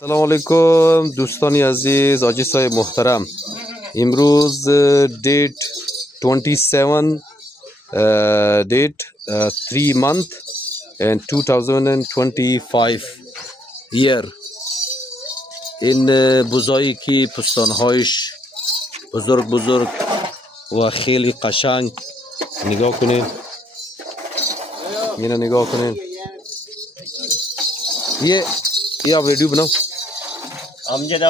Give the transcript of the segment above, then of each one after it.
अस्सलाम वालेकुम दोस्तों अजीज़ आजिज़ मोहतरम इमरोज़ डेट 27 डेट 3 month and 2025 year این بزایی که پستانهایش بزرگ بزرگ و خیلی قشنگ نگاه کنین، اینو نگاه کنین. ये आप वीडियो बनाओ। अमजद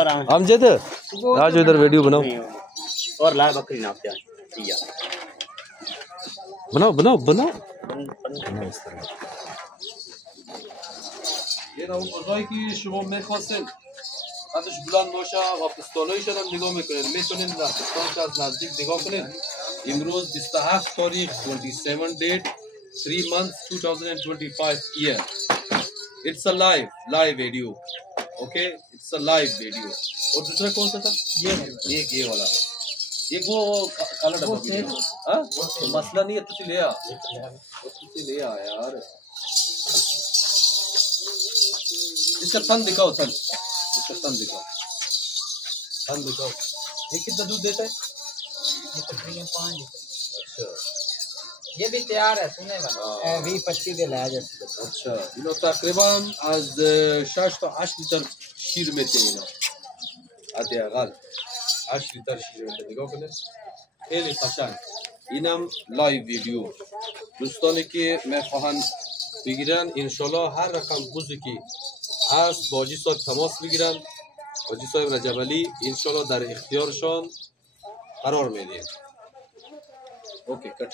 आज इधर वीडियो बनाओ और लाल बकरी नापते हैं बनाओ बनाओ बनाओ। ये ना بزایی که شما می‌خواستین ازش بلند باشه و پستانایش هم نگاه میکنین، میتونین در پستانش از نزدیک نگاه کنین. امروز 27 تاریخ 27 date 3 months 2025 year. It's a live video. Okay, it's a live video. और दूसरा कौन सा था? ये वाला। ये वो काला डब्बा वीडियो। हाँ? तो मसला नहीं है, तुझे ले आ। तुझे ले आ यार। इसका थन दिखाओ, थन। इसका थन दिखाओ। थन दिखाओ। ये कितना दूध देता है? ये तकरीबन 5 लीटर। अच्छा। ये भी तैयार है, सुने वाला 20-25 दे लाया जैसे। अच्छा, इनो तकरीबन از 6 تا 8 لیتر شیر میته اینا. حداقل 8 لیتر شیر میته. نگاه کنید خیلی قشنگ. اینم لایو ویدیو. دوستانی که میخواهن بگیرن انشالله هر رقم بوزی که هست با حاجی صاحب تماس بگیرن. حاجی صاحب رجب علی انشالله در اختیارشان قرار میدیم. اوکی کٹ.